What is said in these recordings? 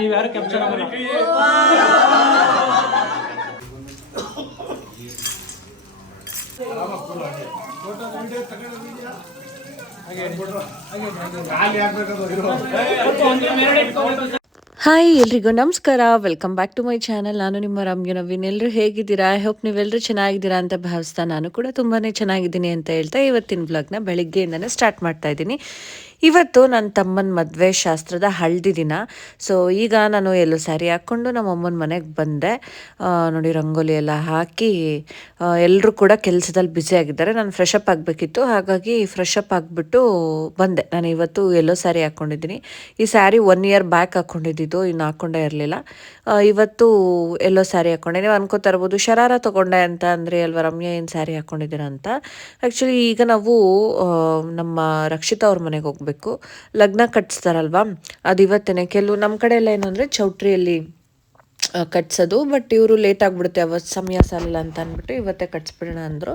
ನೀವು ಯಾರು ಕ್ಯಾಪ್ಚರ್ ಆಗಲ್ಲ. ಹಾಯ್ ಎಲ್ರಿಗೂ ನಮಸ್ಕಾರ, welcome back to my channel. ನಾನು ನಿಮ್ಮ ರಮ್ಯ ನವೀನ್. ಎಲ್ಲರೂ ಹೇಗಿದ್ದೀರಾ? ಐ ಹೋಪ್ ನೀವೆಲ್ಲರೂ ಚೆನ್ನಾಗಿದ್ದೀರಾ ಅಂತ ಭಾವಿಸ್ತಾ ನಾನು ಕೂಡ ತುಂಬಾ ಚೆನ್ನಾಗಿದ್ದೀನಿ ಅಂತ ಹೇಳ್ತಾ ಇವತ್ತಿನ ಬ್ಲಾಗ್ನ ಬೆಳಿಗ್ಗೆಯಿಂದನೇ ಸ್ಟಾರ್ಟ್ ಮಾಡ್ತಾ ಇದ್ದೀನಿ. ಇವತ್ತು ನನ್ನ ತಮ್ಮನ ಮದುವೆ ಶಾಸ್ತ್ರದ ಹಳದಿ ದಿನ. ಸೊ ಈಗ ನಾನು ಎಲ್ಲೋ ಸ್ಯಾರಿ ಹಾಕ್ಕೊಂಡು ನಮ್ಮ ಅಮ್ಮನ ಮನೆಗೆ ಬಂದೆ. ನೋಡಿ ರಂಗೋಲಿ ಎಲ್ಲ ಹಾಕಿ ಎಲ್ಲರೂ ಕೂಡ ಕೆಲಸದಲ್ಲಿ ಬ್ಯುಸಿ ಆಗಿದ್ದಾರೆ. ನಾನು ಫ್ರೆಶ್ ಅಪ್ ಆಗಬೇಕಿತ್ತು, ಹಾಗಾಗಿ ಫ್ರೆಶ್ ಅಪ್ ಆಗಿಬಿಟ್ಟು ಬಂದೆ. ನಾನು ಇವತ್ತು ಎಲ್ಲೋ ಸ್ಯಾರಿ ಹಾಕ್ಕೊಂಡಿದ್ದೀನಿ. ಈ ಸ್ಯಾರಿ 1 ಇಯರ್ ಬ್ಯಾಕ್ ಹಾಕ್ಕೊಂಡಿದ್ದು, ಇನ್ನು ಹಾಕ್ಕೊಂಡೇ ಇರಲಿಲ್ಲ. ಇವತ್ತು ಎಲ್ಲೋ ಸ್ಯಾರಿ ಹಾಕ್ಕೊಂಡೆ. ನೀವು ಅನ್ಕೋತಾ ಇರ್ಬೋದು ಶರಾರ ತೊಗೊಂಡೆ ಅಂತ ಅಂದರೆ ಅಲ್ವಾ ರಮ್ಯಾ ಏನು ಸ್ಯಾರಿ ಹಾಕ್ಕೊಂಡಿದ್ದೀರಾ ಅಂತ. ಆ್ಯಕ್ಚುಲಿ ಈಗ ನಾವು ನಮ್ಮ ರಕ್ಷಿತಾ ಅವ್ರ ಮನೆಗೆ ಹೋಗ್ಬೇಕು. ಲಗ್ನ ಕಟ್ಸ್ತಾರಲ್ವಾ, ಅದು ಇವತ್ತೇನೆ. ಕೆಲವು ನಮ್ಮ ಕಡೆ ಎಲ್ಲ ಏನಂದರೆ ಚೌಟ್ರಿಯಲ್ಲಿ ಕಟ್ಸೋದು, ಬಟ್ ಇವರು ಲೇಟ್ ಆಗಿಬಿಡುತ್ತೆ, ಅವತ್ತು ಸಮಯ ಸಾಲಿಲ್ಲ ಅಂತ ಅಂದ್ಬಿಟ್ಟು ಇವತ್ತೇ ಕಟ್ಸ್ಬಿಡೋಣ ಅಂದರು.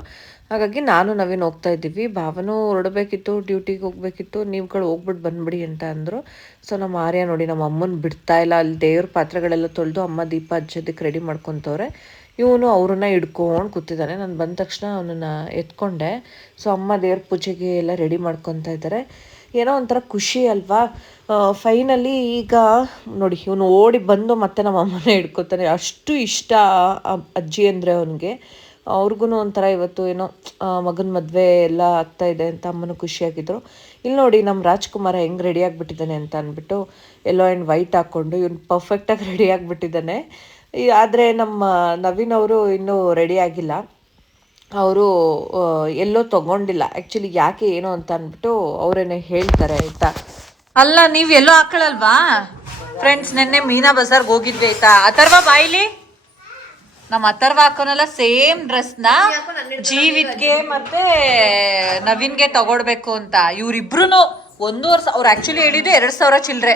ಹಾಗಾಗಿ ನಾನು ನವೀನ್ ಹೋಗ್ತಾ ಇದ್ದೀವಿ. ಭಾವನೂ ಹೊರಡಬೇಕಿತ್ತು, ಡ್ಯೂಟಿಗೆ ಹೋಗಬೇಕಿತ್ತು. ನೀವು ಕಡೆ ಹೋಗ್ಬಿಟ್ಟು ಬಂದ್ಬಿಡಿ ಅಂತ ಅಂದರು. ಸೊ ನಮ್ಮ ಆರ್ಯ ನೋಡಿ ನಮ್ಮ ಅಮ್ಮನ ಬಿಡ್ತಾ ಇಲ್ಲ. ಅಲ್ಲಿ ದೇವ್ರ ಪಾತ್ರೆಗಳೆಲ್ಲ ತೊಳೆದು ಅಮ್ಮ ದೀಪ ಹಚ್ಚೋದಕ್ಕೆ ರೆಡಿ ಮಾಡ್ಕೊತವ್ರೆ. ಇವನು ಅವ್ರನ್ನ ಹಿಡ್ಕೊಂಡು ಕೂತಿದ್ದಾನೆ. ನಾನು ಬಂದ ತಕ್ಷಣ ಅವನನ್ನು ಎತ್ಕೊಂಡೆ. ಸೊ ಅಮ್ಮ ದೇವ್ರ ಪೂಜೆಗೆ ಎಲ್ಲ ರೆಡಿ ಮಾಡ್ಕೊತಾ ಇದ್ದಾರೆ. ಏನೋ ಒಂಥರ ಖುಷಿ ಅಲ್ವಾ. ಫೈನಲಿ ಈಗ ನೋಡಿ ಇವನು ಓಡಿ ಬಂದು ಮತ್ತೆ ನಮ್ಮ ಅಮ್ಮನೇ ಹಿಡ್ಕೊತಾನೆ. ಅಷ್ಟು ಇಷ್ಟ ಅಜ್ಜಿ ಅಂದರೆ ಅವನಿಗೆ. ಅವ್ರಿಗೂ ಒಂಥರ ಇವತ್ತು ಏನೋ ಮಗನ ಮದುವೆ ಎಲ್ಲ ಆಗ್ತಾ ಇದೆ ಅಂತ ಅಮ್ಮನೂ ಖುಷಿಯಾಗಿದ್ದರು. ಇಲ್ಲಿ ನೋಡಿ ನಮ್ಮ ರಾಜ್ಕುಮಾರ ಹೆಂಗೆ ರೆಡಿ ಆಗಿಬಿಟ್ಟಿದ್ದಾನೆ ಅಂತ ಅಂದ್ಬಿಟ್ಟು ಎಲ್ಲೋ ಆ್ಯಂಡ್ ವೈಟ್ ಹಾಕ್ಕೊಂಡು ಇವನು ಪರ್ಫೆಕ್ಟಾಗಿ ರೆಡಿ ಆಗಿಬಿಟ್ಟಿದ್ದಾನೆ. ಆದರೆ ನಮ್ಮ ನವೀನ್ ಅವರು ಇನ್ನೂ ರೆಡಿ ಆಗಿಲ್ಲ. ಅವರು ಎಲ್ಲೋ ತೊಗೊಂಡಿಲ್ಲ ಆ್ಯಕ್ಚುಲಿ. ಯಾಕೆ ಏನು ಅಂತ ಅಂದ್ಬಿಟ್ಟು ಅವರೇನೆ ಹೇಳ್ತಾರೆ ಆಯಿತಾ. ಅಲ್ಲ ನೀವು ಎಲ್ಲೋ ಹಾಕೊಳ್ಳಲ್ವಾ ಫ್ರೆಂಡ್ಸ್? ನೆನ್ನೆ ಮೀನಾ ಬಜಾರ್ಗೆ ಹೋಗಿದ್ವಿ ಆಯ್ತಾ. ಅಥರ್ವ ಬಾಯಿಲಿ ನಮ್ಮ ಅಥರ್ವ ಹಾಕೋನಲ್ಲ ಸೇಮ್ ಡ್ರೆಸ್ನ ಜೀವಿತ್ಗೆ ಮತ್ತೆ ನವೀನ್ಗೆ ತಗೊಡ್ಬೇಕು ಅಂತ. ಇವ್ರಿಬ್ರು 1,500 ಅವ್ರು ಆ್ಯಕ್ಚುಲಿ ಹೇಳಿದ್ದು 2,000 ಚಿಲ್ಲರೆ.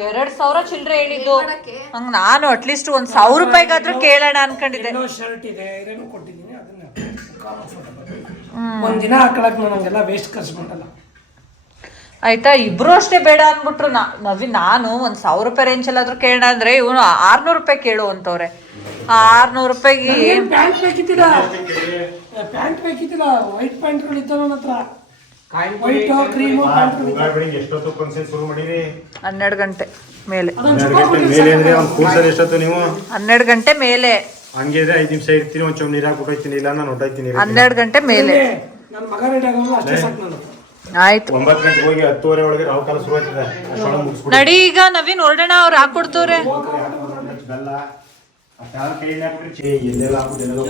2,000 ಚಿಲ್ಲರೆ ಹೇಳಿದ್ದು. ಹಂಗೆ ನಾನು ಅಟ್ಲೀಸ್ಟ್ 1,000 ರೂಪಾಯಿಗಾದ್ರೂ ಕೇಳೋಣ ಅನ್ಕೊಂಡಿದ್ದೆ. ಶರ್ಟ್ ಇದೆ, ಐರನ್ ಕೊಟ್ಟಿದ್ದೀನಿ, ಅದನ್ನ ಒಂದಿನ ಹಾಕೊಳಕ್ ನನಗೆಲ್ಲ ವೇಸ್ಟ್ ಖರ್ಚು ಮಾಡಲ್ಲ ಆಯ್ತಾ. ಇಬ್ರು ಅಷ್ಟೇ ಬೇಡ ಅಂದ್ಬಿಟ್ರು. ನವೀನ್ ನಾನು 1,000 ರೂಪಾಯಿ ರೇಂಜಲ್ಲಾದ್ರೂ ಕೇಳೋಣ ಅಂದ್ರೆ ಇವನು 600 ರೂಪಾಯಿ ಕೇಳು ಅಂತವ್ರೆ. 600 ರೂಪಾಯಿಗೆ ಪ್ಯಾಂಟ್ ಬೇಕಿತ್ತಿಲ್ಲ, ಪ್ಯಾಂಟ್ ಬೇಕಿತ್ತಿಲ್ಲ. ವೈಟ್ ಪ್ಯಾಂಟ್ಗಳು ಇದ್ದಾವೆ ನನ್ನ ಹತ್ರ. White cream pant. ಎಷ್ಟೊತ್ತು ಕನ್ಸೆಲ್ ಶುರು ಮಾಡಿರಿ? 12 ಗಂಟೆ ಮೇಲೆ. 12 ಗಂಟೆ ಮೇಲೆ. ಹಂಗಿದ್ರೆ 5 ನಿಮಿಷ ಇರ್ತೀನಿ, ಒಂಚೂರು ನೀರು ಹಾಕ್ಬಿಟ್ಟು ಇಲ್ಲ ನಾನು ಹೊಟ್ಟೈತೀನಿ. 12 ಗಂಟೆ ಮೇಲೆ. ನನ್ನ ಮಗ ರೆಡಿ ಆಗೋಲ್ಲ ಅಷ್ಟೇ ಸಾಕು ನಾನು. ಆಯ್ತು 9 ಗಂಟೆಗೆ ಹೋಗಿ 10:30 ಒಳಗೆ ರಾವ್ ಕಾಲ ಶುರು ಆಗ್ತದೆ. ಅಷ್ಟೊಳಗೆ ಮುಗಿಸ್ಬಿಡಿ. ನಡಿ ಈಗ ನವೀನ್ ಹೊರಡೋಣ. ಅವ್ರು ಹಾಕೊಡ್ತವ್ರೆ. ಬೆಲ್ಲ ಕೈಯಲ್ಲಿ ಹಾಕ್ಬಿಟ್ರಿ ಎಲ್ಲೆಲ್ಲ ಹಾಕ್ಬಿಟ್ಟು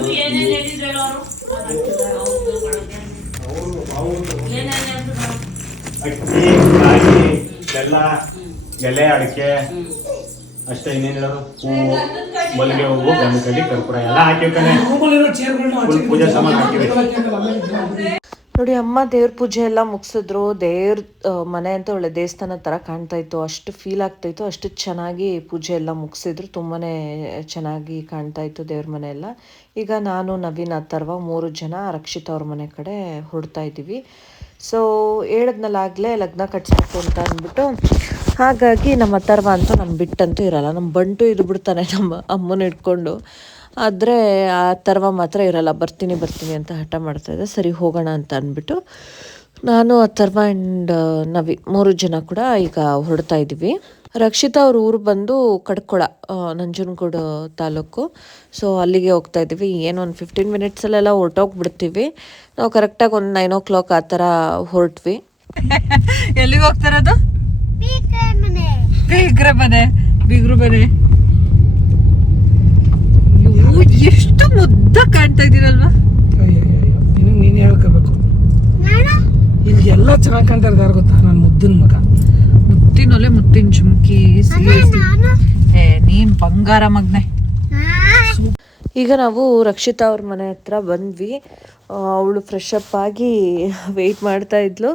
ಅಕ್ಕಿ ರಾಗಿ ಬೆಲ್ಲ ಎಲೆ ಅಡಿಕೆ ಅಷ್ಟೇ. ಇನ್ನೇನಿರೋದು ಹೂವು, ಮಲ್ಲಿಗೆ ಹೂವು, ಗಂಧಕಡ್ಡಿ, ಕರ್ಪೂರ ಎಲ್ಲ ಹಾಕಿರ್ತಾನೆ. ಪೂಜೆ ಸಾಮಾನು ಹಾಕಿವಿ. ನೋಡಿ ಅಮ್ಮ ದೇವ್ರ ಪೂಜೆ ಎಲ್ಲ ಮುಗಿಸಿದ್ರು. ದೇವ್ರ ಮನೆ ಅಂತ ಒಳ್ಳೆ ದೇವಸ್ಥಾನ ಥರ ಕಾಣ್ತಾ ಇತ್ತು. ಅಷ್ಟು ಫೀಲ್ ಆಗ್ತಾಯಿತ್ತು. ಅಷ್ಟು ಚೆನ್ನಾಗಿ ಪೂಜೆ ಎಲ್ಲ ಮುಗಿಸಿದ್ರು. ತುಂಬಾ ಚೆನ್ನಾಗಿ ಕಾಣ್ತಾ ಇತ್ತು ದೇವ್ರ ಮನೆ ಎಲ್ಲ. ಈಗ ನಾನು ನವೀನ್ ಅಥರ್ವ 3 ಜನ ರಕ್ಷಿತಾ ಅವ್ರ ಮನೆ ಕಡೆ ಹೊರಡ್ತಾ ಇದ್ದೀವಿ. ಸೊ ಹೇಳಿದ್ನಲ್ಲಾಗಲೇ ಲಗ್ನ ಕಟ್ಸ್ಬೇಕು ಅಂತ ಅಂದ್ಬಿಟ್ಟು. ಹಾಗಾಗಿ ನಮ್ಮ ಅಥರ್ವ ಅಂತೂ ನಮ್ಮ ಬಿಟ್ಟಂತೂ ಇರಲ್ಲ. ನಮ್ಮ ಬಂಟು ಇದು ಬಿಡ್ತಾನೆ ನಮ್ಮ ಅಮ್ಮನ ಹಿಡ್ಕೊಂಡು. ಆದರೆ ಆ ಅಥರ್ವ ಮಾತ್ರ ಇರಲ್ಲ. ಬರ್ತೀನಿ ಅಂತ ಹಠ ಮಾಡ್ತಾಯಿದ್ದೆ. ಸರಿ ಹೋಗೋಣ ಅಂತ ಅಂದ್ಬಿಟ್ಟು ನಾನು ಅಥರ್ವ ಆ್ಯಂಡ್ ನವಿ 3 ಜನ ಕೂಡ ಈಗ ಹೊರಡ್ತಾ ಇದ್ದೀವಿ. ರಕ್ಷಿತಾ ಅವ್ರ ಊರು ಬಂದು ಕಡ್ಕೊಳ, ನಂಜನಗೂಡು ತಾಲೂಕು. ಸೊ ಅಲ್ಲಿಗೆ ಹೋಗ್ತಾ ಇದ್ದೀವಿ. ಏನು ಒಂದು 15 ಮಿನಿಟ್ಸಲ್ಲೆಲ್ಲ ಹೊರಟೋಗ್ಬಿಡ್ತೀವಿ. ನಾವು ಕರೆಕ್ಟಾಗಿ ಒಂದು 9 o'clock ಆ ಥರ ಹೊರಟ್ವಿ. ಎಲ್ಲಿಗೆ ಹೋಗ್ತಾರದು? ಬೀಗ್ರ ಮನೆ. ಎಷ್ಟು ಮುದ್ದ ಕಾಣ್ತಾ ಇದ್ದೀರಲ್ವಾ? ಇನ್ನು ನೀನು ಹೇಳ್ಕೋಬೇಕು. ಇಲ್ಲಿ ಎಲ್ಲ ಚೆನ್ನಾಗಿ ಕಾಣ್ತಾ ಇದ್ದಾರೆ ಗೊತ್ತಾ. ನಾನು ಮುದ್ದಿನ ಮಗ. ಮುತ್ತಿನೊಲೆ, ಮುತ್ತಿನ ಜುಮ್ಕಿ, ನೀನ್ ಬಂಗಾರ ಮಗ್ನೆ. ಈಗ ನಾವು ರಕ್ಷಿತಾ ಅವ್ರ ಮನೆ ಹತ್ರ ಬಂದ್ವಿ. ಅವಳು ಫ್ರೆಶ್ ಅಪ್ ಆಗಿ ವೆಯ್ಟ್ ಮಾಡ್ತಾ ಇದ್ಲು.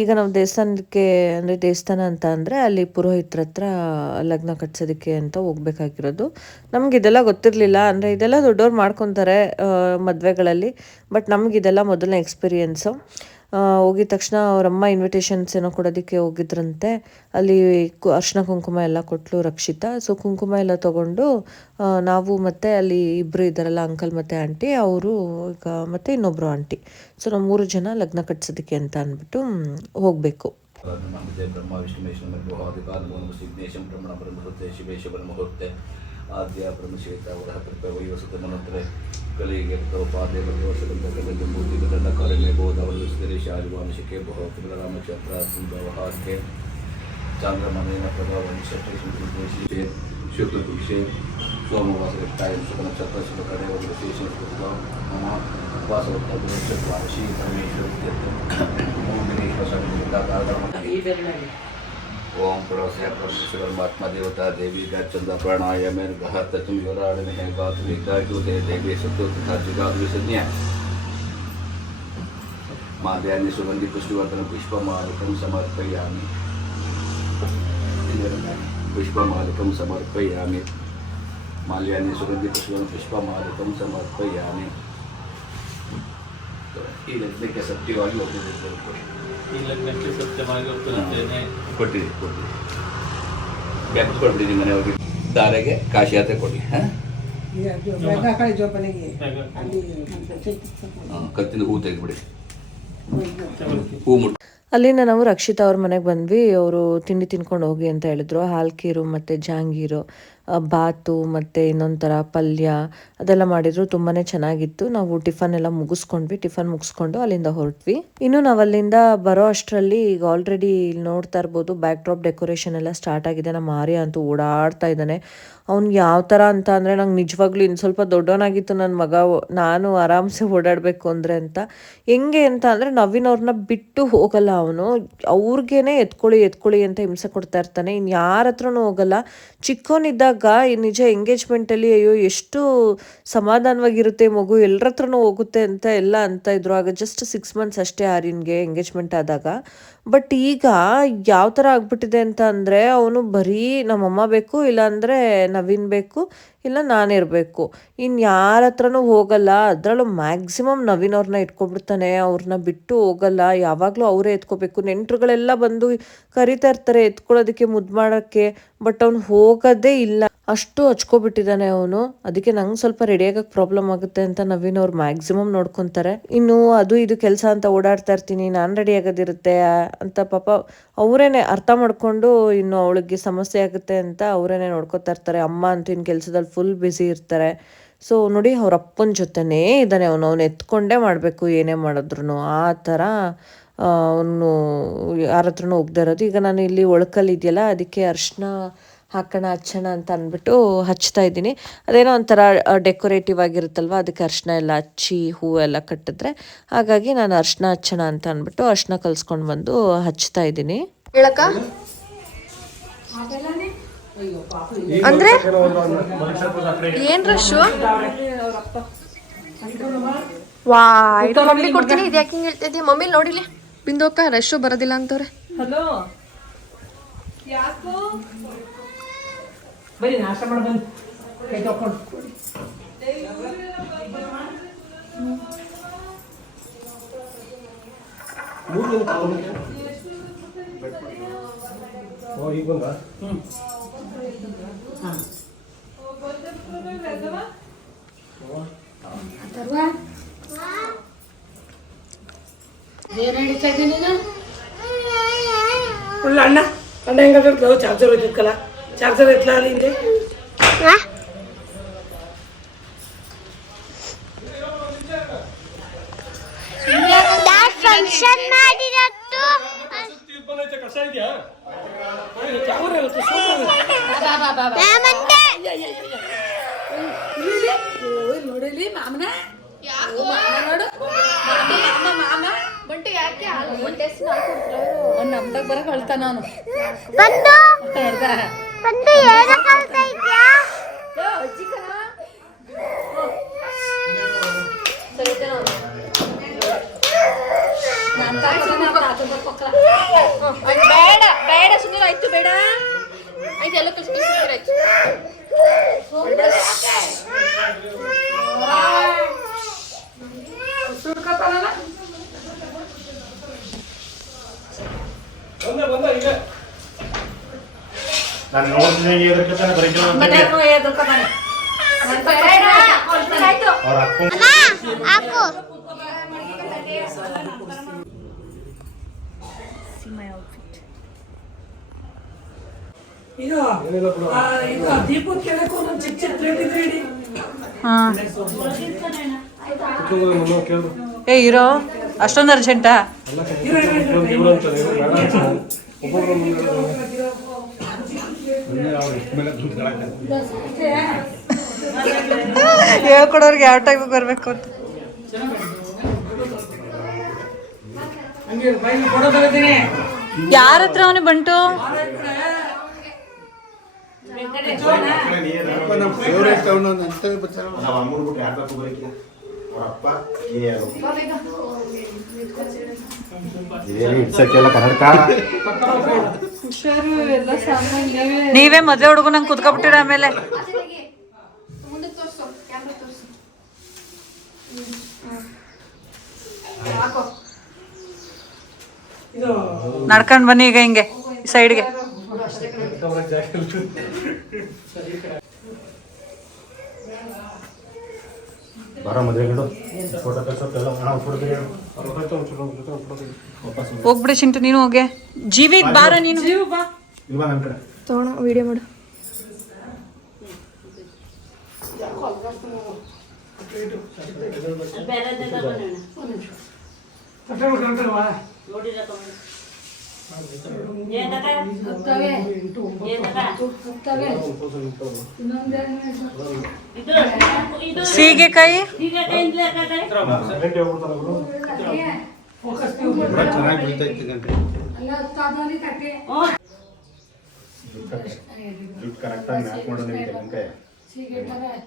ಈಗ ನಾವು ದೇವಸ್ಥಾನಕ್ಕೆ ಅಂದರೆ ದೇವಸ್ಥಾನ ಅಂತ ಅಂದರೆ ಅಲ್ಲಿ ಪುರೋಹಿತರ ಹತ್ರ ಲಗ್ನ ಕಟ್ಸೋದಕ್ಕೆ ಅಂತ ಹೋಗ್ಬೇಕಾಗಿರೋದು. ನಮ್ಗೆ ಇದೆಲ್ಲ ಗೊತ್ತಿರಲಿಲ್ಲ. ಅಂದರೆ ಇದೆಲ್ಲ ದೊಡ್ಡವ್ರು ಮಾಡ್ಕೊತಾರೆ ಮದುವೆಗಳಲ್ಲಿ, ಬಟ್ ನಮಗಿದೆಲ್ಲ ಮೊದಲನೇ ಎಕ್ಸ್ಪೀರಿಯೆನ್ಸು. ಹೋಗಿದ ತಕ್ಷಣ ಅವರಮ್ಮ ಇನ್ವಿಟೇಷನ್ಸ್ ಏನೋ ಕೊಡೋದಕ್ಕೆ ಹೋಗಿದ್ರಂತೆ. ಅಲ್ಲಿ ಅರ್ಶಿನ ಕುಂಕುಮ ಎಲ್ಲ ಕೊಟ್ಟಲು ರಕ್ಷಿತಾ. ಸೊ ಕುಂಕುಮ ಎಲ್ಲ ತೊಗೊಂಡು ನಾವು ಮತ್ತು ಅಲ್ಲಿ ಇಬ್ಬರು ಇದ್ದಾರಲ್ಲ ಅಂಕಲ್ ಮತ್ತು ಆಂಟಿ, ಅವರು ಈಗ ಮತ್ತು ಇನ್ನೊಬ್ಬರು ಆಂಟಿ, ಸೊ ನಾವು 3 ಜನ ಲಗ್ನ ಕಟ್ಸೋದಕ್ಕೆ ಅಂತ ಅಂದ್ಬಿಟ್ಟು ಹೋಗಬೇಕು. ಬ್ರಹ್ಮ ವಿಷ್ಣುಮೇಶ್ವರ ಸಿಗ್ನೇಶಂ ಬ್ರಹ್ಮಣ ಬ್ರಹ್ಮಹೃತೆ ಶಿವೇಶ್ವರ ಮುಹೂರ್ತೆ ಆದ್ಯ ಬ್ರಹ್ಮಶೇತ ವರಹ ಕೃಪ ವೈವಸತ ಮನೋತ್ರ ಕಲಿಗೆ ಪಾದೆ ಭಗವಸಗಂಧ ಮೂರ್ತಿ ದಂಡ ಕಾರಣ್ಯ ಬೋಧವಲು ಸುರೇಶ ಆದಿವಾಂಶಕ್ಕೆ ಬಹು ರಾಮಕ್ಷೇತ್ರ ಸಂಭವಹಾರ್ಗೆ ಚಾಂದ್ರಮನೇನ ಪ್ರಭಾವಂಶೇ ಶುಕ್ಲಪುರುಷೇ ಸೋಮವಾಸಗಟ್ಟಾಯ ನಕ್ಷತ್ರ ಶುಭಕಡೆ ವಿಶೇಷ ಮಮ ವಾಸವರ್ಷಿ ओम पड़ोस है परमेश्वर महात्मा देवता देवी का चंदा प्राणायाम ग्रह तत्व योराड़ में है गात विद्या जो दे देवी सत्व तथा जगात विसन्या माध्यान्य सुगंधि पुष्टिवर्धन पुष्पमालिकं समर्पयामि पुष्पमालिकं समर्पयामि माल्यान्य सुगंधि पुष्पमालिकं समर्पयामि ಈ ಲಗ್ನಕ್ಕೆ ಸತ್ಯವಾಗಿ ಒಪ್ಪಿಕೊಳ್ಳಿ. ಈ ಲಗ್ನಕ್ಕೆ ಸತ್ಯವಾಗಿ ಒಪ್ಪಿಕೊಳ್ಳುತ್ತೇನೆ. ಕೊಟ್ಟಿರಿ ಬ್ಯಾಂಕ್ ಕೊಡ್ಬಿಡಿ ನಿಮ್ಮ ಮನೆಯವ್ರಿಗೆ. ದಾರೆಗೆ ಕಾಶಿ ಯಾತ್ರೆ ಕೊಡಿ. ಕತ್ತಿನ ಹೂ ತೆಗೆದ್ಬಿಡಿ. ಹೂ ಮುಟ್ಟಿ ಅಲ್ಲಿಂದ ನಾವು ರಕ್ಷಿತಾ ಅವ್ರ ಮನೆಗೆ ಬಂದ್ವಿ. ಅವರು ತಿಂಡಿ ತಿನ್ಕೊಂಡು ಹೋಗಿ ಅಂತ ಹೇಳಿದ್ರು. ಹಾಲ್ಕೀರು ಮತ್ತು ಜಾಂಗೀರು, ಬಾತು ಮತ್ತು ಇನ್ನೊಂದು ಥರ ಪಲ್ಯ ಅದೆಲ್ಲ ಮಾಡಿದ್ರು. ತುಂಬಾ ಚೆನ್ನಾಗಿತ್ತು. ನಾವು ಟಿಫನ್ ಎಲ್ಲ ಮುಗಿಸ್ಕೊಂಡ್ವಿ. ಟಿಫನ್ ಮುಗಿಸ್ಕೊಂಡು ಅಲ್ಲಿಂದ ಹೊರಟ್ವಿ. ಇನ್ನು ನಾವು ಅಲ್ಲಿಂದ ಬರೋ ಅಷ್ಟರಲ್ಲಿ ಈಗ ಆಲ್ರೆಡಿ ನೋಡ್ತಾ ಇರ್ಬೋದು ಬ್ಯಾಕ್ ಡ್ರಾಪ್ ಡೆಕೋರೇಷನ್ ಎಲ್ಲ ಸ್ಟಾರ್ಟ್ ಆಗಿದೆ. ನಮ್ಮ ಆರ್ಯ ಅಂತೂ ಓಡಾಡ್ತಾ ಇದ್ದಾನೆ. ಅವ್ನು ಯಾವ ಥರ ಅಂತ ಅಂದರೆ ನಂಗೆ ನಿಜವಾಗ್ಲೂ ಇನ್ನು ಸ್ವಲ್ಪ ದೊಡ್ಡವನಾಗಿತ್ತು ನನ್ನ ಮಗ, ನಾನು ಆರಾಮ್ಸೆ ಓಡಾಡಬೇಕು ಅಂದರೆ ಅಂತ. ಹೆಂಗೆ ಅಂತ ಅಂದರೆ ನವೀನ್ ಅವ್ರನ್ನ ಬಿಟ್ಟು ಹೋಗಲ್ಲ ಅವನು. ಅವ್ರಿಗೇನೆ ಎತ್ಕೊಳ್ಳಿ ಅಂತ ಹಿಂಸೆ ಕೊಡ್ತಾ ಇರ್ತಾನೆ. ಇನ್ನು ಯಾರ ಹತ್ರನೂ ಹೋಗಲ್ಲ. ಚಿಕ್ಕವನಿದ್ದಾಗ ನಿಜ ಎಂಗೇಜ್ಮೆಂಟಲ್ಲಿ ಅಯ್ಯೋ ಎಷ್ಟು ಸಮಾಧಾನವಾಗಿರುತ್ತೆ ಮಗು, ಎಲ್ಲರ ಹತ್ರನೂ ಹೋಗುತ್ತೆ ಅಂತ ಎಲ್ಲ ಅಂತ ಇದ್ರು. ಆಗ ಜಸ್ಟ್ 6 months ಅಷ್ಟೇ ಆರ್ಯನ್ಗೆ ಎಂಗೇಜ್ಮೆಂಟ್ ಆದಾಗ. ಬಟ್ ಈಗ ಯಾವ ಥರ ಆಗ್ಬಿಟ್ಟಿದೆ ಅಂತ ಅಂದರೆ ಅವನು ಬರೀ ನಮ್ಮಮ್ಮ ಬೇಕು, ಇಲ್ಲಾಂದರೆ ನವೀನ್ ಬೇಕು, ಇಲ್ಲ ನಾನಿರಬೇಕು, ಇನ್ನು ಯಾರ ಹತ್ರನೂ ಹೋಗಲ್ಲ. ಅದರಲ್ಲೂ ಮ್ಯಾಕ್ಸಿಮಮ್ ನವೀನ್ ಅವ್ರನ್ನ ಇಟ್ಕೊಬಿಡ್ತಾನೆ. ಅವ್ರನ್ನ ಬಿಟ್ಟು ಹೋಗಲ್ಲ. ಯಾವಾಗಲೂ ಅವರೇ ಎತ್ಕೋಬೇಕು. ನೆಂಟರುಗಳೆಲ್ಲ ಬಂದು ಕರಿತಾ ಇರ್ತಾರೆ ಎತ್ಕೊಳ್ಳೋದಕ್ಕೆ, ಮುದ್ದು ಮಾಡೋಕ್ಕೆ. ಬಟ್ ಅವ್ನು ಹೋಗೋದೇ ಇಲ್ಲ. ಅಷ್ಟು ಹಚ್ಕೊಬಿಟ್ಟಿದ್ದಾನೆ ಅವನು. ಅದಕ್ಕೆ ನಂಗೆ ಸ್ವಲ್ಪ ರೆಡಿಯಾಗಕ್ಕೆ ಪ್ರಾಬ್ಲಮ್ ಆಗುತ್ತೆ ಅಂತ ನವೀನ್ ಅವ್ರು ಮ್ಯಾಕ್ಸಿಮಮ್ ನೋಡ್ಕೊತಾರೆ. ಇನ್ನು ಅದು ಇದು ಕೆಲಸ ಅಂತ ಓಡಾಡ್ತಾ ಇರ್ತೀನಿ, ನಾನು ರೆಡಿ ಆಗೋದಿರುತ್ತೆ ಅಂತ ಪಾಪ ಅವರೇನೆ ಅರ್ಥ ಮಾಡ್ಕೊಂಡು ಇನ್ನು ಅವಳಿಗೆ ಸಮಸ್ಯೆ ಆಗುತ್ತೆ ಅಂತ ಅವರೇನೆ ನೋಡ್ಕೊತಾ ಇರ್ತಾರೆ. ಅಮ್ಮ ಅಂತೂ ಇನ್ನು ಕೆಲಸದಲ್ಲಿ ಫುಲ್ ಬ್ಯುಸಿ ಇರ್ತಾರೆ. ಸೊ ನೋಡಿ ಅವ್ರ ಅಪ್ಪನ ಜೊತೆನೇ ಇದ್ದಾನೆ ಅವನು ಎತ್ಕೊಂಡೇ ಮಾಡಬೇಕು ಏನೇ ಮಾಡಿದ್ರು. ಆ ಥರ ಅವನು ಯಾರ ಹತ್ರನೂ ಹೋಗ್ತಾ ಇರೋದು. ಈಗ ನಾನು ಇಲ್ಲಿ ಒಳಕಲ್ಲಿದೆಯಲ್ಲ ಅದಕ್ಕೆ ಅರ್ಶಿನ ಹಾಕೋಣ ಹಚ್ಚೋಣ ಅಂತ ಅಂದ್ಬಿಟ್ಟು ಹಚ್ತಾ ಇದ್ದೀನಿ. ಅದೇನೋ ಒಂಥರ ಡೆಕೋರೇಟಿವ್ ಆಗಿರುತ್ತಲ್ವ, ಅದಕ್ಕೆ ಅರ್ಶಿನ ಎಲ್ಲ ಹಚ್ಚಿ ಹೂವೆಲ್ಲ ಕಟ್ಟಿದ್ರೆ, ಹಾಗಾಗಿ ನಾನು ಅರ್ಶಿನ ಹಚ್ಚೋಣ ಅಂತ ಅಂದ್ಬಿಟ್ಟು ಅರ್ಶಿನ ಕಲ್ಸ್ಕೊಂಡು ಬಂದು ಹಚ್ತಾ ಇದ್ದೀನಿ. ಹೇಳಕ್ಕ ಅಂದ್ರೆ ಏನ್ ರಶ್ಶು? ವಾ ಇದು ಮಮ್ಮಿ ಕೊಡ್ತೀನಿ. ಇದು ಯಾಕೆ ಹಿಂಗೆ ಹೇಳ್ತಾ ಇದೀಯ? ಮಮ್ಮಿ ನೋಡಿಲಿ ಬಿಂದೋಕ್ಕ ರಶ್ಶು ಬರೋದಿಲ್ಲ ಅಂತವ್ರೆ. ಹಲೋ ಯಾಕೋ ಬರೀ ನಾಷ್ಟ ಮಾಡಿ ಬಂದು ಕೈ ತಕೊಂಡು ಈಗ ಬಂದ. ಒಳ್ಳೆ ಅಣ್ಣ ಹೆಂಗಾದ್ರು ಚಾರ್ಜರ್ ಹೋಯ್ತಿಕ್ಕಲ್ಲ, ಚಾರ್ಜರ್ ಎತ್ತಲ ಅಲ್ಲಿ ಹಿಂದೆ. ಫಂಕ್ಷನ್ ಮಾಡಿರತ್ತು ಕಸ ಇದೆಯಾ ನೋಡಿಲಿ ಮಾಮನ ನಮ್ದಾಗ ಬರಕ್ ಅಳ್ತಾನ ಅವನು. ಬೇಡ ಬೇಡ ಸುಮ್ಮನೆ ಆಯ್ತು, ಬೇಡ ಆಯ್ತು, ಎಲ್ಲ ಕಳ್ಸಿ ಆಯ್ತು. ನಾನು ನೋಡ್ತೀನಿ ಎದಕ್ಕೆ ಬರೀಕಿಲ್ಲ ಅವ್ರ ಅಕ್ಕ ಹಾಕು ಇದು ಇದು ದೀಪದ ಕೆಳಕ್ಕೆ ಒಂದೊಂದು ಚಿಕ್ಕ ಚಿಕ್ಕ ಪ್ಲೇಟ್ ಇದ್ರೆ ಇಡಿ. ಏ ಇರೋ ಅಷ್ಟೊಂದು ಅರ್ಜೆಂಟಾ? ಹೇಳ್ಕೊಡೋರ್ಗೆ ಯಾವ ಟೈಮಿಗೆ ಬರ್ಬೇಕು ಅಂತ. ಯಾರ ಹತ್ರ ಅವನು ಬಂಟು? ನಾವು ಅಮ್ಮನ ಬಿಟ್ಟು ಯಾರ್ದಕ್ಕೂ ಬರೀಕಿಲ್ಲ ಅವ್ರ ಅಪ್ಪ ಇಡ್ಸಕ್ಕೆಲ್ಲ ಕನ್ನಡಕ ನೀವೇ ಮದ್ವೆ ಹುಡುಗ ನಂಗೆ ಕುತ್ಕೊಬಿಟ್ಟಿರ ಆಮೇಲೆ. ನಡ್ಕೊಂಡ್ ಬನ್ನಿ ಈಗ ಹಿಂಗೆ ಸೈಡ್ಗೆ. ಬರೋ ಮದುವೆಗಳು ಫೋಟೋ ಕಳ್ಸೋಕ್ಕೆಲ್ಲ ನಾವು ಫೋಟೋ ಹೋಗ್ಬಿಡಿ ಚಿಂಟು, ನೀನು ಹೋಗೆ. ಜೀವಿತ್ ಬಾರ ನೀನು. ಇವಾಗ ನನ್ನ ಕಡೆ ತಗೋಣ ವಿಡಿಯೋ ಮಾಡು. ಸೀಗೆಕಾಯಿ ಚೆನ್ನಾಗಿ ಬೆಳಿತೈತಿ ಗಂಟೆ ದುಡ್ಡು ಕರೆಕ್ಟಾಗಿ ಮ್ಯಾಚ್ ಮಾಡೋದು ತೆಂಗಿನಕಾಯಿ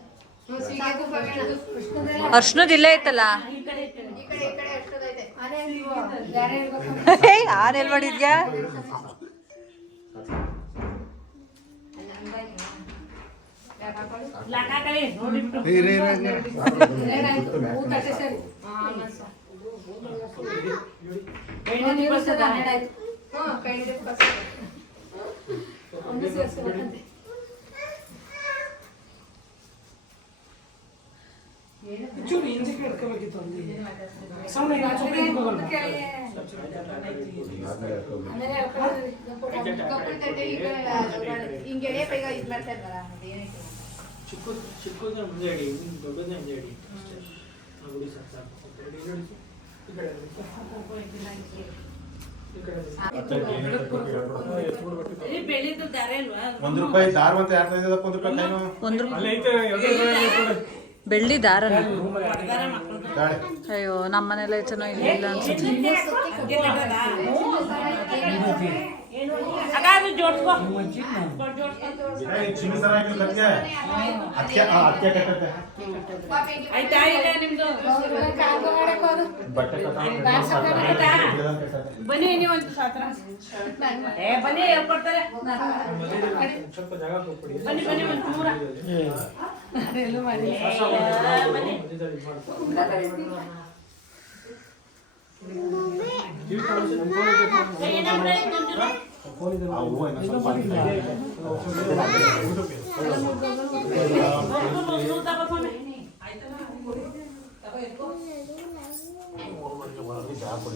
ಅರ್ಶನದ ಇಲ್ಲೇ ಐತಲ್ಲ. ಯಾರು ಎಲ್ ಮಾಡಿದ್ಯಾ? ಚೂರು ಹಿಂದಕ್ಕೆ ಇಟ್ಕೋಬೇಕಿತ್ತು ಅಲ್ಲಿ. ಸುಮ್ಮನೆ ಈಗ ಚೂರು ಇಟ್ಕೋಗಲ್ಲ. ಒಂದು ರೂಪಾಯಿ ದಾರ ಅಂತ ಯಾರು ತಂದಿದ್ದಪ್ಪ? ಒಂದು ರೂಪಾಯಿ ಬೆಳ್ಳಿ ದಾರ. ಅಯ್ಯೋ ನಮ್ಮ ಮನೇಲಿ ಐತನೋ ಇಲ್ಲ ಅನ್ಸುತ್ತೆ.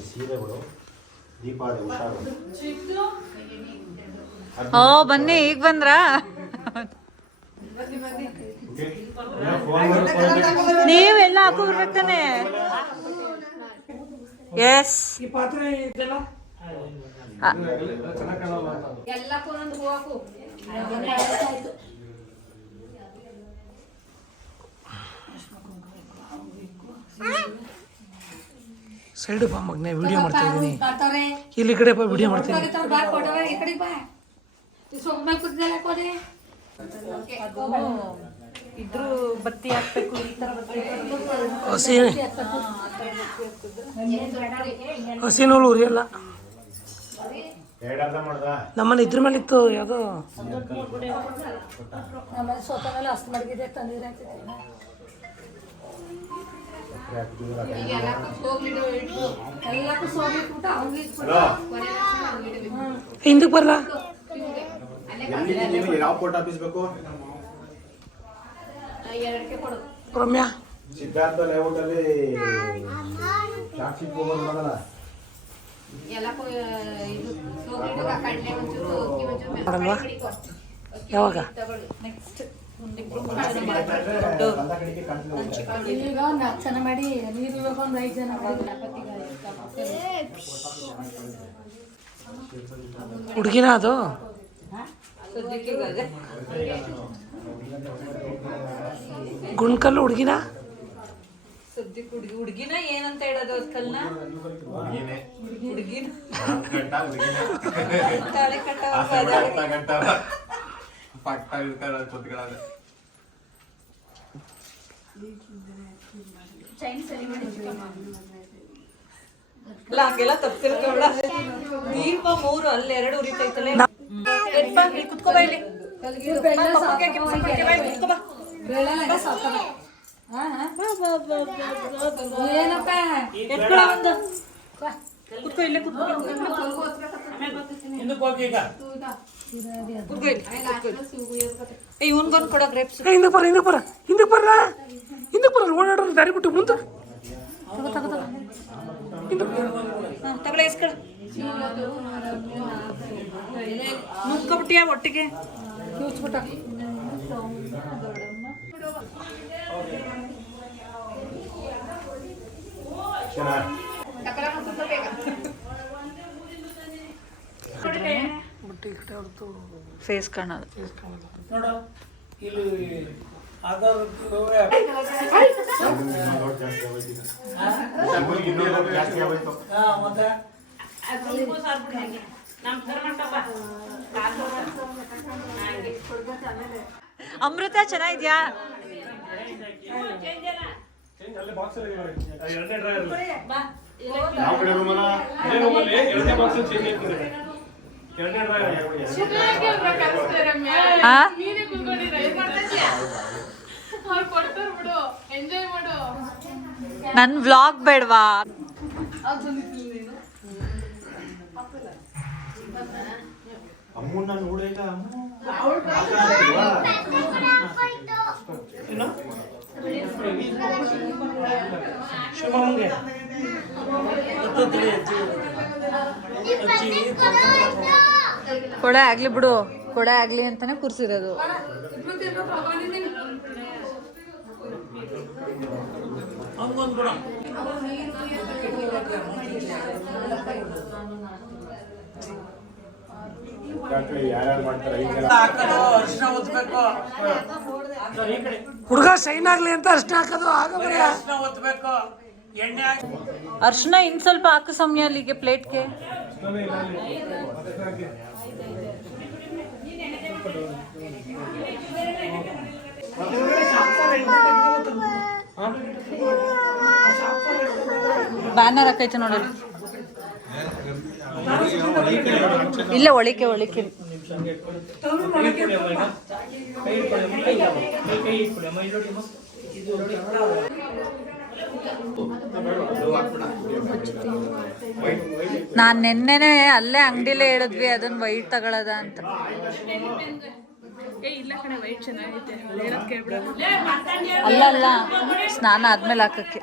ಸೀರೆಗಳು ದೀಪಾವಳಿ ಹುಷಾರು. ಓ ಬನ್ನಿ, ಈಗ ಬಂದ್ರಾ? ನೀವೆಲ್ಲ ಹಾಕೋಬಿಡ್ಬೇಕು ತಾನೆ. ಎಸ್ ಈ ಪಾತ್ರೆ ಇದೆಲ್ಲ ಸೈಡ್ ಬಾ ಮಗನೇ, ವಿಡಿಯೋ ಮಾಡ್ತಾ ಇದ್ದೀನಿ. ಇಲ್ಲಿ ಕಡೆ ಬಾ, ವಿಡಿಯೋ ಮಾಡ್ತೀನಿ. ಇದ್ರು ಬತ್ತಿ ಹಾಕ್ಬೇಕು. ಈ ತರ ಹಸಿ ನೂಲು ಉರಿಯಲ್ಲ. ಎರಡರ್ಧ ಮಾಡ್ದ ನಮ್ಮನೆ ಇದ್ರ ಮೇಲೆ ಇತ್ತು ಯಾವುದೋ ಹಿಂದಕ್ಕೆ ಬರಲ್ಲ ಯಾವ ಪೋಸ್ಟ್ ಆಫೀಸ್ ಬೇಕು? ರಮ್ಯಾ ಸಿದ್ಧಾರ್ಥ ಲೇಔಟ್ ಅಲ್ಲಿ ಟ್ರಾಫಿಕ್ ಹೋಗೋದಲ್ಲ. ಮಾಡಲ್ವಾ? ಯಾವಾಗ? ಈಗ ಒಂದು 10 ಜನ ಮಾಡಿ ನೀರು ಇವಾಗ ಒಂದು 5 ಜನ ಹುಡುಗಿನ ಅದು ಗುಣ್ಕಲ್ಲು ಹುಡುಗಿನ ಸದ್ಯಕ್ಕೆ ಹುಡುಗಿನ ಏನಂತ ಹೇಳೋದು ಅದ್ಕಲ್ನ ಹುಡುಗಿನ ತಾಳಿ ಅಲ್ಲ ಹಂಗೆಲ್ಲ ತಪ್ಪಿರ್ತಾವಳ. ದೀಪ 3 ಅಲ್ಲಿ 2 ಉರಿತೈತಲ್ಲ. ಕುತ್ಕೋಬಾ ಇಲ್ಲಿ. ಏನಪ್ಪ ಕುತ್ಕೋ ಇಲ್ಲೇ ಕುತ್ಕೋ ಇವನ್ಗೊಂದು ಕೊಡೋ ಗ್ರೇಪ್ಸ್. ಹಿಂದಕ್ಕೆ ಬರ ಓಡಾಡೋದು ದಾರಿ ಬಿಟ್ಟು ಮುಂದೆ ತಗೊಳ್ಳ ಇಸ್ಕೊಳ. ನುಗ್ಕೊಬಿಟ್ಟಿಯ ಒಟ್ಟಿಗೆ ಫೇಸ್ ಕಾಣೋದು. ನೋಡು ಇಲ್ಲಿ ಆಧಾರ್ ಮತ್ತೆ ಅಮೃತ ಚೆನ್ನಾಗಿದ್ಯಾ? ಯಾವ ಕಡೆ ರೂಮಲ್ಲ? ನನ್ ವ್ಲಾಗ್ ಬೇಡವಾ? ಅಮ್ಮನ್ನ ನೋಡೇಗ ಶಿವಮೊಗ್ಗ ಕೊಡೆ ಆಗ್ಲಿ ಬಿಡು, ಕೊಡೆ ಆಗ್ಲಿ ಅಂತಾನೆ ಕೂರ್ಸಿರೋದು. ಯಾರ್ಯಾರು ಮಾಡ್ತಾರೆ? ಹುಡುಗ ಶೈನ್ ಆಗ್ಲಿ ಅಂತ ಅರ್ಶಿನ ಹಾಕೋದು ಆಗಬಾರ. ಅರ್ಶಿನ ಇನ್ ಸ್ವಲ್ಪ ಹಾಕು ಸಮಯ ಅಲ್ಲಿಗೆ ಪ್ಲೇಟ್ಗೆ. ಬ್ಯಾನರ್ ಹಾಕೈತೆ ನೋಡಲಿ. ಇಲ್ಲ ಒಳಿಕೆ ನಾನ್ ನೆನ್ನೆನೆ ಅಲ್ಲೇ ಅಂಗಡಿಲೇ ಹೇಳಿದ್ವಿ ಅದನ್ನ ವೈಟ್ ತಗೊಳದ ಅಂತ. ಅಲ್ಲ ಸ್ನಾನ ಆದ್ಮೇಲೆ ಹಾಕಕ್ಕೆ.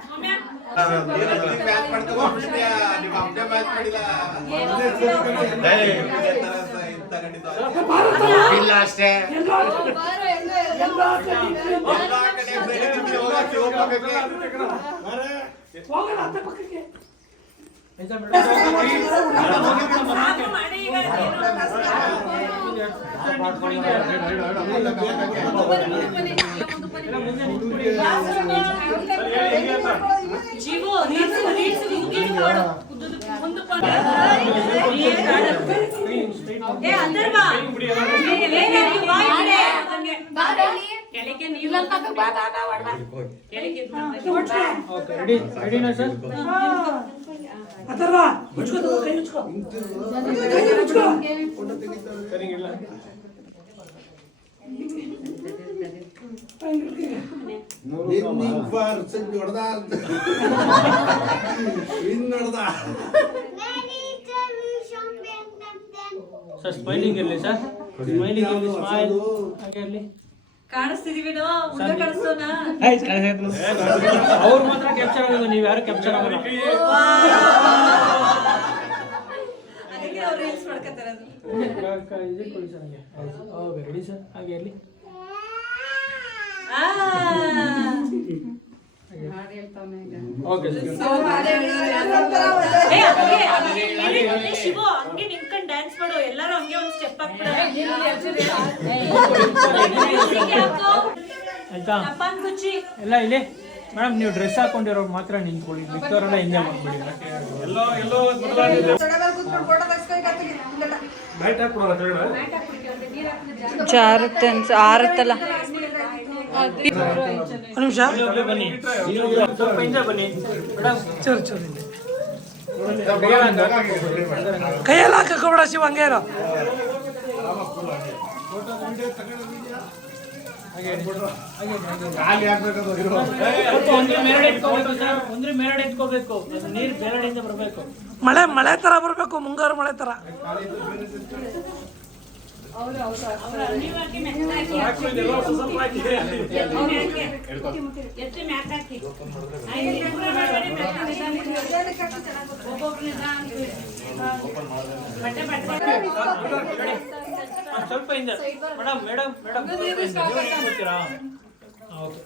ಅಥರ್ವ ಮುಚ್ಕೋ, ಕೈ ಮುಚ್ಕೋ. ಸರ್ ಸ್ಮೈಲಿಂಗ್ ಇರಲಿ ಸರ್, ಸ್ಮೈಲಿಂಗ್ ಇರಲಿ, ಸ್ಮೈಲ್ ಹಾಗೆ ಇರಲಿ. ಕಾಣಿಸ್ತಿದೀವಿ ಮುಂದೆ ಕಾಣಿಸ್ತೋಣ. ಅವ್ರು ಮಾತ್ರ ಕ್ಯಾಪ್ಚರ್ ಆಗೋದು, ನೀವು ಯಾರು ಕ್ಯಾಪ್ಚರ್ ಆಗಲ್ಲ. ಅದಕ್ಕೆ ಅವ್ರು ರೀಲ್ಸ್ ಮಾಡ್ಕೊತಾರೆ. ಇದು ಕೊಡಿ ಸರ್, ಹಂಗೆ ಓಕೆ ರೆಡಿ ಸರ್, ಹಾಗೆ ಇರಲಿ. Okay sir. ಶಿವು ಹಂಗೆ ನಿಂತ್ಕೊಂಡು ಡ್ಯಾನ್ಸ್ ಮಾಡು, ಎಲ್ಲರೂ ಹಂಗೆ ಒಂದು ಸ್ಟೆಪ್ ಹಾಕ್ಬಿಡ. ಆಯ್ತಾ ಎಲ್ಲ ಇಲ್ಲಿ ಮೇಡಮ್, ನೀವು ಡ್ರೆಸ್ ಹಾಕೊಂಡಿರೋರು ಮಾತ್ರ ನಿಂತ್ಕೊಳ್ಳಿ, ಮಿಕ್ಕವರೆಲ್ಲ ಎಂಜಾಯ್ ಮಾಡ್ಬಿಡಿ. ಜಾರುತ್ತೆ ಆರುತ್ತಲ್ಲ. ನಿಮಿಷ ಬನ್ನಿ, ಸ್ವಲ್ಪ ಎಂಜಾಯ್ ಬನ್ನಿ ಮೇಡಮ್. ಚೂರು ಚೂರು ಕೈಯೆಲ್ಲ ಹಾಕೋಬೇಡ ಶಿವ, ಹಂಗೆ ಇರೋ. ಒಂದ್ರೆ ಮೇಲ್ಗಡೆ ಎತ್ಕೋಬೇಕು ಸರ್, ಒಂದ್ರೆ ಮೇಲ್ಗಡೆ ಎತ್ಕೋಬೇಕು, ನೀರು ಮೇಲ್ಗಡೆಯಿಂದ ಬರಬೇಕು. ಮಳೆ ತರ ಬರ್ಬೇಕು, ಮುಂಗಾರು ಮಳೆ ತರ. ಸ್ವಲ್ಪ ಇಂದ ಮೇಡಮ್ ಮೇಡಮ್ ಮೇಡಮ್ ಬರ್ತೀರಾ? ಓಕೆ.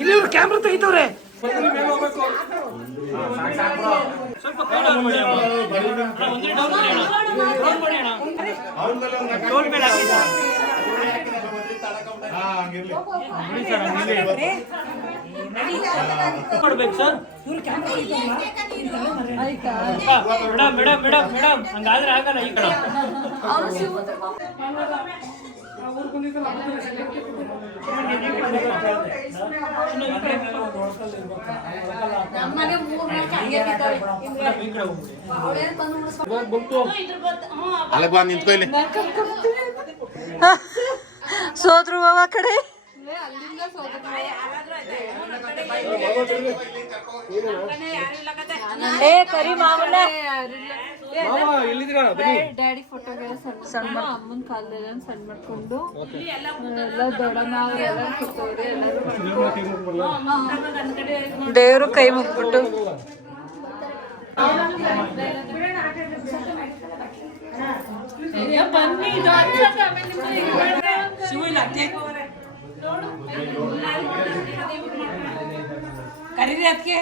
ಇಲ್ಲಿ ಕ್ಯಾಮ್ರಾ ತೆಗಿತವ್ರೆ. ಸ್ವಲ್ಪ ಕೈ ಡೌನ್ ಮಾಡಿ ಅಮ್ಮ. ಒಂದ್ರೆ ಡೌನ್ ಮಾಡಿ ಅಣ್ಣ, ಡೌನ್ ಮಾಡಿ ಅಣ್ಣ. ಟೋಲ್ ಮೇಲೆ ಹಾಕಿ ಸರ್. ಬಿಡಿ ಸರ್, ಹಂಗಿರ್ಲಿ. ಮಾಡ್ಬೇಕು sir. Madam madam madam madam, ಹಂಗಾದ್ರೆ ಆಗಲ್ಲ ಈ ಕಡೆ. ಸೋದ್ರು ಬಾಬಾ ಕಡೆ ಏ ಕರಿ ಮಾವನ ಡ್ಯಾಡಿ ಫೋಟೋಗೆಲ್ಲ ಸಣ್ಣ ಅಮ್ಮನ ಕಾಲದೆಲ್ಲ ಸಣ್ಣ ಮಾಡ್ಕೊಂಡು ಎಲ್ಲ ದೊಡ್ಡಮ್ಮವರೆಲ್ಲ ಕೂತವ್ರೆ, ಎಲ್ಲರೂ ದೇವ್ರು ಕೈ ಮುಗ್ಬಿಟ್ಟು ಕರೀರಿ ಅದಕ್ಕೆ.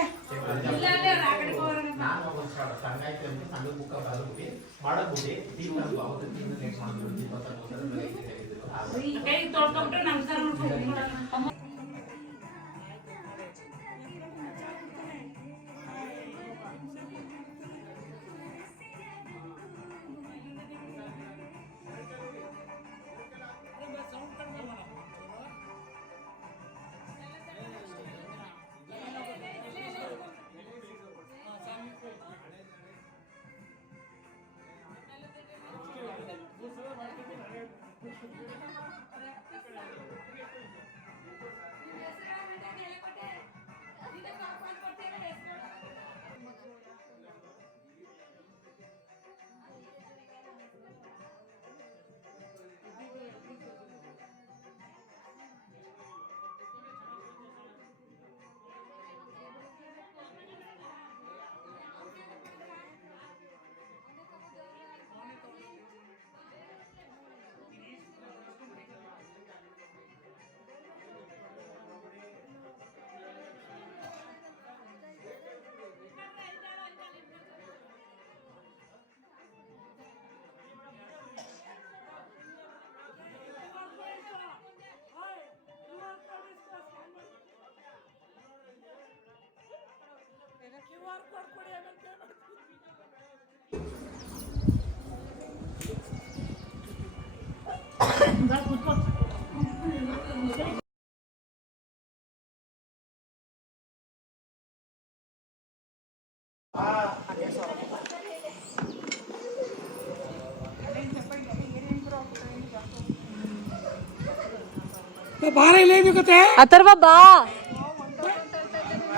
ಬಾರ ಇಲ್ಲ ಇದಕ್ಕೆ ಅಥರ್ವ ಬಾ.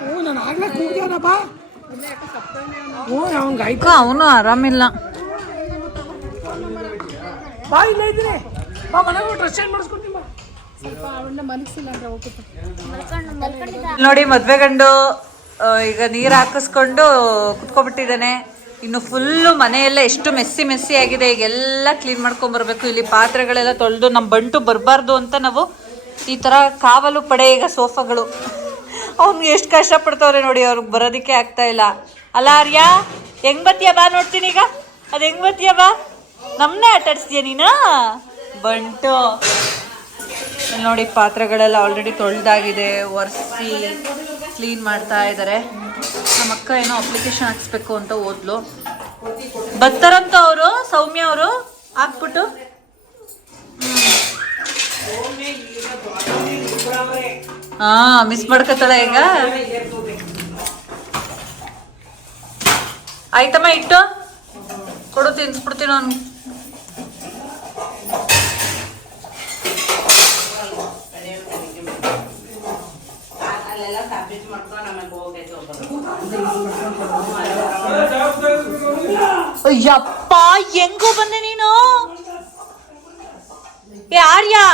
ಹ್ಞೂ ನಾನು ಆಗ್ಲೇ ಕೂಗ್ಯಾನಪ್ಪ. ಹ್ಞೂ ಅವ್ನಿಗೆ ಆಯ್ತು. ಅವನು ಆರಾಮಿಲ್ಲ. ಬಾ ಇಲ್ಲ ಇದ್ದೀನಿ ಬಾ ಮನೆಗೆ ಡ್ರೆಸ್ ಚೇಂಜ್ ಮಾಡಿಸ್ಕೊಡ್ತೀನಿ ಬಾ. ನೋಡಿ ಮದ್ವೆ ಗಂಡು ಈಗ ನೀರು ಹಾಕಿಸ್ಕೊಂಡು ಕುತ್ಕೊಬಿಟ್ಟಿದ್ದಾನೆ. ಇನ್ನು ಫುಲ್ಲು ಮನೆಯೆಲ್ಲ ಎಷ್ಟು ಮೆಸ್ಸಿ ಆಗಿದೆ. ಈಗೆಲ್ಲ ಕ್ಲೀನ್ ಮಾಡ್ಕೊಂಬರ್ಬೇಕು. ಇಲ್ಲಿ ಪಾತ್ರೆಗಳೆಲ್ಲ ತೊಳೆದು ನಮ್ಮ ಬಂಟು ಬರಬಾರ್ದು ಅಂತ ನಾವು ಈ ಥರ ಕಾವಲು ಪಡೆ ಈಗ ಸೋಫಾಗಳು. ಅವ್ನಿಗೆ ಎಷ್ಟು ಕಷ್ಟಪಡ್ತವ್ರೆ ನೋಡಿ, ಅವ್ರಿಗೆ ಬರೋದಕ್ಕೆ ಆಗ್ತಾ ಇಲ್ಲ. ಅಲ್ಲ ಆರ್ಯ ಹೆಂಗ್ ಬತ್ತೀಯ ಬಾ ನೋಡ್ತೀನಿ ಈಗ. ಅದು ಹೆಂಗ್ ಬತ್ತೀಯ ಬಾ. ನಮ್ಮನ್ನೇ ಆಟಾಡಿಸ್ತೀಯ ನೀನು ಬಂಟು. ನೋಡಿ ಪಾತ್ರೆಗಳೆಲ್ಲ ಆಲ್ರೆಡಿ ತೊಳೆದಾಗಿದೆ, ಒರೆಸಿ ಕ್ಲೀನ್ ಮಾಡ್ತಾ ಇದ್ದಾರೆ. ನಮ್ಮ ಅಕ್ಕ ಏನೋ ಅಪ್ಲಿಕೇಶನ್ ಹಾಕ್ಸ್ಬೇಕು ಅಂತ ಓದ್ಲು. ಬರ್ತಾರಂತ ಅವರು ಸೌಮ್ಯ ಅವರು ಹಾಕ್ಬಿಟ್ಟು. ಹಾ ಮಿಸ್ ಮಾಡ್ಕೊತಾಳೆ ಈಗ. ಆಯ್ತಮ್ಮ ಇಟ್ಟು ಕೊಡು, ತಿನ್ಸ್ಬಿಡ್ತೀನಿ ಅವ್ನಿಗೆ. ಅಯ್ಯಪ್ಪ ಹೆಂಗೋ ಬಂದೆ ನೀನು. ಯಾರ್ಯಾ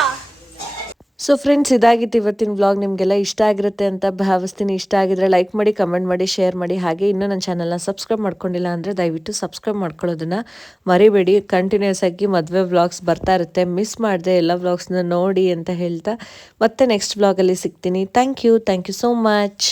ಸೊ ಫ್ರೆಂಡ್ಸ್, ಇದಾಗಿತ್ತು ಇವತ್ತಿನ ವ್ಲಾಗ್. ನಿಮಗೆಲ್ಲ ಇಷ್ಟ ಆಗಿರುತ್ತೆ ಅಂತ ಭಾವಿಸ್ತೀನಿ. ಇಷ್ಟ ಆಗಿದ್ರೆ ಲೈಕ್ ಮಾಡಿ, ಕಮೆಂಟ್ ಮಾಡಿ, ಶೇರ್ ಮಾಡಿ. ಹಾಗೆ ಇನ್ನೂ ನನ್ನ ಚಾನಲ್ನ ಸಬ್ಸ್ಕ್ರೈಬ್ ಮಾಡ್ಕೊಂಡಿಲ್ಲ ಅಂದರೆ ದಯವಿಟ್ಟು ಸಬ್ಸ್ಕ್ರೈಬ್ ಮಾಡ್ಕೊಳ್ಳೋದನ್ನು ಮರಿಬೇಡಿ. ಕಂಟಿನ್ಯೂಸ್ ಆಗಿ ಮದುವೆ ವ್ಲಾಗ್ಸ್ ಬರ್ತಾ ಇರುತ್ತೆ. ಮಿಸ್ ಮಾಡದೆ ಎಲ್ಲ ವ್ಲಾಗ್ಸ್ನ ನೋಡಿ ಅಂತ ಹೇಳ್ತಾ ಮತ್ತೆ ನೆಕ್ಸ್ಟ್ ವ್ಲಾಗಲ್ಲಿ ಸಿಗ್ತೀನಿ. Thank you so much.